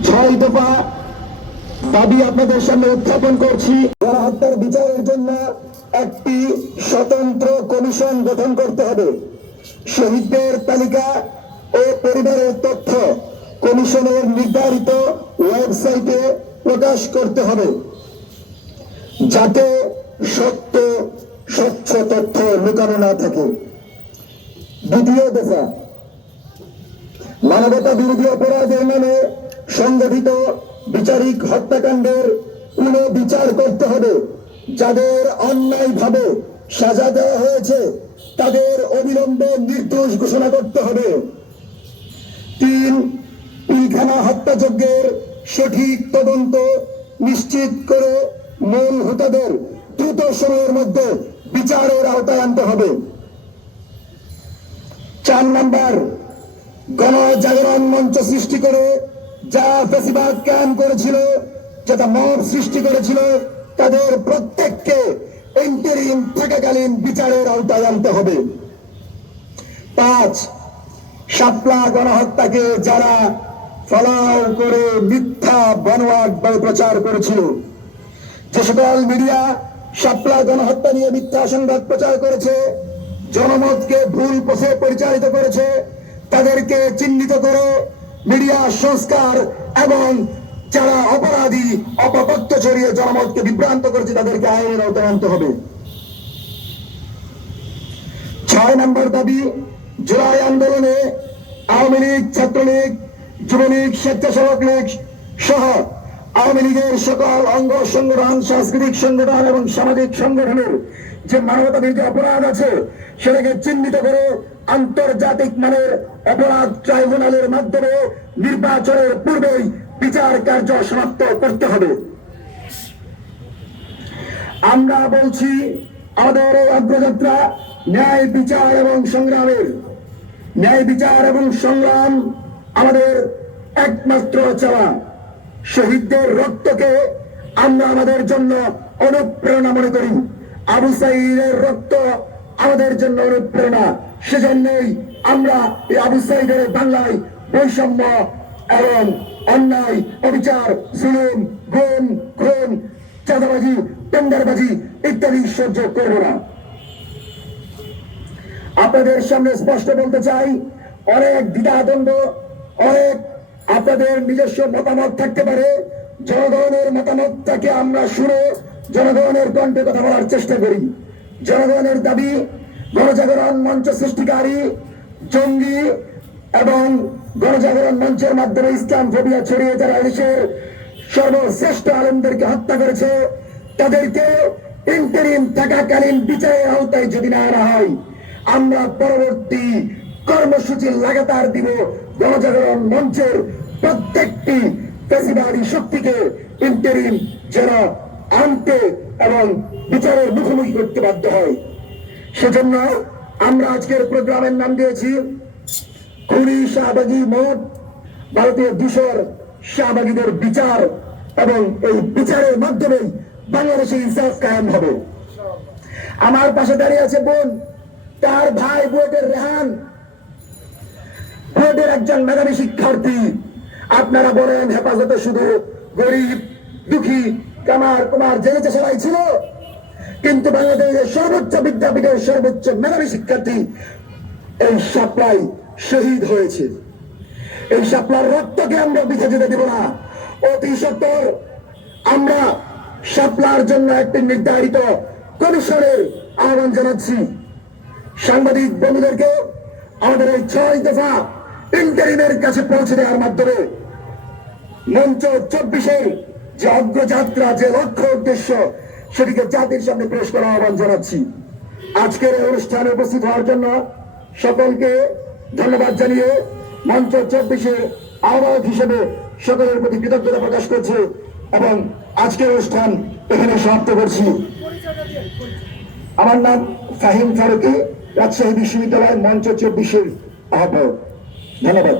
6 দফা দাবি আপনাদের সামনে উত্থাপন করছি। গণহত্যার বিচারের জন্য একটি স্বতন্ত্র কমিশন গঠন করতে হবে। শহীদদের তালিকা ও পরিবারের তথ্য কমিশনের নির্ধারিত ওয়েবসাইটে প্রকাশ করতে হবে, যাতে সত্য স্বচ্ছ তথ্য লুকানো না থাকে। দ্বিতীয় দফা, মানবতা বিরোধী অপরাধের নামে সংগঠিত বিচারিক হত্যাকাণ্ডের পুনঃবিচার করতে হবে। যাদের অন্যায়ভাবে সাজা দেওয়া হয়েছে তাদের অবিলম্বে নির্দোষ ঘোষণা করতে হবে। 3, পিলখানা হত্যাযজ্ঞের সঠিক তদন্ত নিশ্চিত করে মূল হোতাদের দ্রুত সময়ের মধ্যে বিচারের আওতায় আনতে হবে। 4 নম্বর, গণজাগরণ মঞ্চ সৃষ্টি করে যা ফ্যাসিবাদ ক্যাম্প করেছিল, যেটা মব সৃষ্টি করেছিল, তাদের প্রত্যেককে ইন্টারিম থাকাকালীন বিচারের আওতায় আনতে হবে। 5, শাপলা গণহত্যাকে যারা ফলাও করে মিথ্যা বানোয়াট প্রচার করেছিল, যে সকল মিডিয়া শাপলা গণহত্যা নিয়ে মিথ্যা সংবাদ প্রচার করেছে, জনমতকে ভুল পথে পরিচালিত করেছে, তাদেরকে চিহ্নিত করে মিডিয়া সংস্কার এবং যারা অপরাধী অপতথ্য ছড়িয়ে জনমতকে বিভ্রান্ত করেছে তাদেরকে আইনের আওতায় আনতে হবে। 6 নম্বর দাবি, জুলাই আন্দোলনে আওয়ামী লীগ, ছাত্রলীগ, যুবলীগ, স্বেচ্ছাসেবক লীগ সহ আওয়ামী লীগের সকল অঙ্গ সংগঠন, সাংস্কৃতিক সংগঠন এবং সামাজিক সংগঠনের যে মানবতা বিরোধী অপরাধ আছে সেটাকে চিহ্নিত করে আন্তর্জাতিক মানের অপরাধ ট্রাইব্যুনালের মাধ্যমে নির্বাচনের পূর্বেই বিচার কার্য সমাপ্ত করতে হবে। আমরা বলছি আমাদের এই অগ্রযাত্রা ন্যায় বিচার এবং সংগ্রামের। ন্যায় বিচার এবং সংগ্রাম আমাদের একমাত্র চাওয়া। শহীদদের রক্তকে আমরা আমাদের জন্য অনুপ্রেরণা মনে করি। আবু সাঈদের রক্ত আমাদের জন্য অনুপ্রেরণা। সেজন্যই আমরা এই আবু সাঈদের বাংলায় বৈষম্য এবং অন্যায়, অবিচার, জুলুম, গুম, খুন, চাঁদাবাজি, টেন্ডারবাজি ইত্যাদি সহ্য করব না। আপনাদের সামনে স্পষ্ট বলতে চাই, অনেক দ্বিধাদ্বন্দ্ব, অনেক আপনাদের নিজস্ব মতামত থাকতে পারে। জনগণের মতামতটাকে আমরা শুনে জনগণের কণ্ঠে কথা বলার চেষ্টা করি। জনগণের দাবি, গণজাগরণ মঞ্চ সৃষ্টিকারী জঙ্গি এবং গণজাগরণ মঞ্চের মাধ্যমে ইসলাম ফোবিয়া ছড়িয়ে যারা দেশের সর্বশ্রেষ্ঠ আলেমদেরকে হত্যা করেছে, তাদেরকে ইন্টারিম থাকাকালীন বিচারের আওতায় যদি না আনা হয়, আমরা পরবর্তী কর্মসূচি লাগাতার দিব। গণজাগরণ মঞ্চের প্রত্যেকটি ফ্যাসিবাদী শক্তিকে ইন্টারিম যেন আনতে এবং বিচারের মুখোমুখি করতে বাধ্য হয়। সেজন্য আমরা আজকের প্রোগ্রামের নাম দিয়েছি খুনি শাহবাগী মত, ভারতীয় দূষর শাহবাগীদের বিচার, এবং এই বিচারের মাধ্যমে বাংলাদেশে ইনসাফ কায়েম হবে। আমার পাশে দাঁড়িয়ে আছে বোন, তার ভাই বুয়েটের রেহান, বুয়েটের একজন মেধাবী শিক্ষার্থী। আপনারা বলেন হেফাজতে শুধু গরিব, দুঃখী, কামার কুমার জেলেছে সবাই ছিল, কিন্তু বাংলাদেশের সর্বোচ্চ বিদ্যাপীঠের সর্বোচ্চ মেধাবী শিক্ষার্থী এই শাপলায় শহীদ হয়েছে। এই শাপলার রক্তকে আমরা বিধে যেতে দেব না। অতি সত্বর আমরা শাপলার জন্য একটি নির্ধারিত কমিশনের আহ্বান জানাচ্ছি। সাংবাদিক বন্ধুদেরকে আমাদের এই 6 দফা ইন্টারিমের কাছে পৌঁছে দেওয়ার মাধ্যমে মঞ্চ 24-এর যে অগ্রযাত্রা, যে লক্ষ্য উদ্দেশ্য, সেটিকে জাতির সামনে পেশ করার আহ্বান জানাচ্ছি। আজকের এই অনুষ্ঠানে উপস্থিত হওয়ার জন্য সকলকে ধন্যবাদ জানিয়ে মঞ্চ 24-এর আহ্বায়ক হিসেবে সকলের প্রতি কৃতজ্ঞতা প্রকাশ করছি এবং আজকের অনুষ্ঠান এখানে সমাপ্ত করছি। আমার নাম ফাহিম ফারুকী, রাজশাহী বিশ্ববিদ্যালয় মঞ্চ 24-এর আহ্বায়ক। ধন্যবাদ।